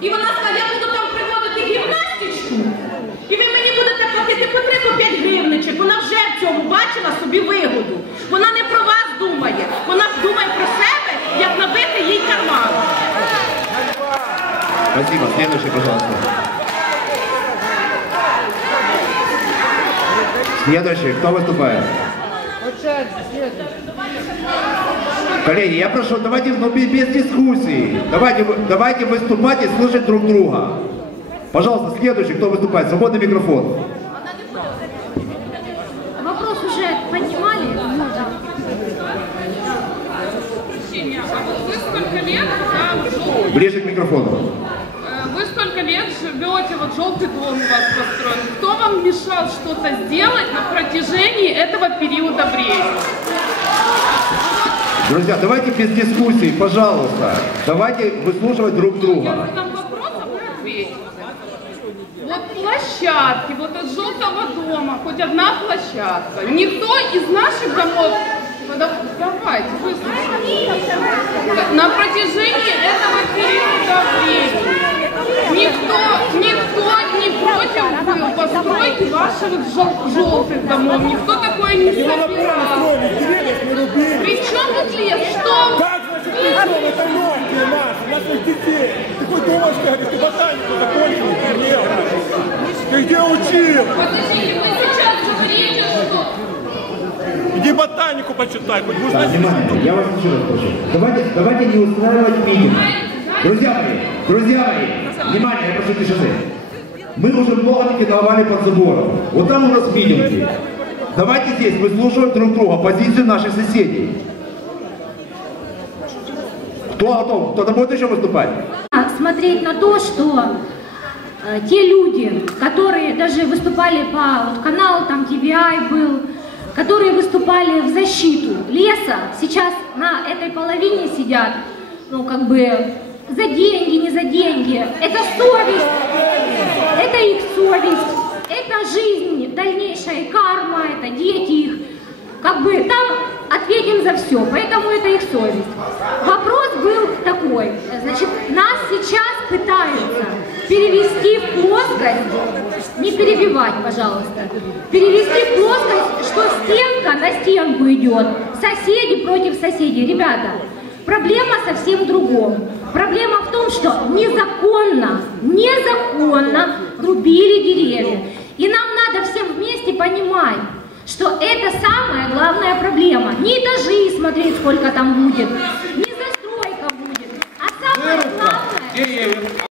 І вона сказала, я буду там приводити гімнастичку, і ви мені будете платити по 3 по 5 гривничок. Вона вже в цьому бачила собі вигоду. Вона не про вас думає, вона думає про себе, як набити їй карман. Спасибо. Следующий, пожалуйста. Следующий. Кто выступает? Коллеги, я прошу, давайте ну, без, без дискуссий. Давайте, давайте выступать и слушать друг друга. Пожалуйста, следующий, кто выступает? Свободный микрофон. Вопрос уже поднимали? Ну, да. А вот вы сколько лет там жил- Ближе к микрофону. Столько лет живете, вот желтый дом у вас построен. Кто вам мешал что-то сделать на протяжении этого периода времени? Друзья, давайте без дискуссий, пожалуйста. Давайте выслушивать друг Я друга. задам вопрос, а вы ответите. Вот площадки, вот от желтого дома, хоть одна площадка. Никто из наших домов, да- давайте, выслушайте. На протяжении этого периода времени никто, никто не против был жел- желтых домов, никто такое не собирал. При чем тут лес? Что? Как значит причем? Это легкие наши, наших детей. Ты хоть говоришь, ты ботанику закончил? Нет. Ты где учил? Подождите, вы сейчас говорите, что Иди ботанику почитай, хоть будешь Да, внимание, я вас еще раз прошу. Давайте, давайте не устраивать митинг. Друзья мои, друзья мои, внимание, я прошу тишины. Мы уже много ликвидовали под забором. Вот там у нас митинги. Давайте здесь выслушивать друг друга, позицию наших соседей. Кто готов? Кто-то будет еще выступать? Смотреть на то, что э, те люди, которые даже выступали по вот, каналу, там TVI был, которые выступали в защиту леса, сейчас на этой половине сидят, ну как бы за деньги, не за деньги. Это совесть, это их совесть, это жизнь, дальнейшая карма, это дети их. Как бы там ответим за все, поэтому это их совесть. Вопрос был такой, значит, нас сейчас пытаются перевести в плоскость, не перебивать, пожалуйста, перевести в плоскость, что стенка на стенку идет, соседи против соседей. Ребята, проблема совсем в другом. Проблема в том, что незаконно, незаконно рубили деревья. И нам надо всем вместе понимать, что это самая главная проблема. Не этажи смотреть, сколько там будет,